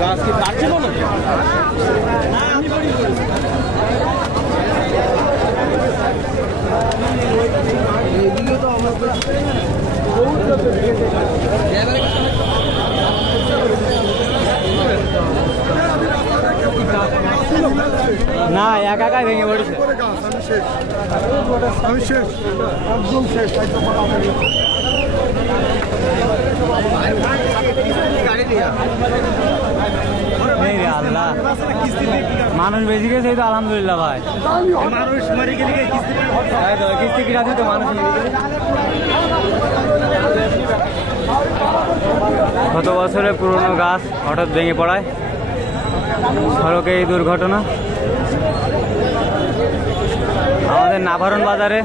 গাছ কি কাটছিল নাকি না, একা একাই ভেঙে পড়েছে। মানুষ বেশি গেছে তো আলহামদুলিল্লাহ ভাই। কিস্তি তাই তো মানুষ গত বছরের পুরনো গাছ হঠাৎ ভেঙে পড়ায়। সড়কে এই দুর্ঘটনা। আমাদের নাভারণ বাজারে।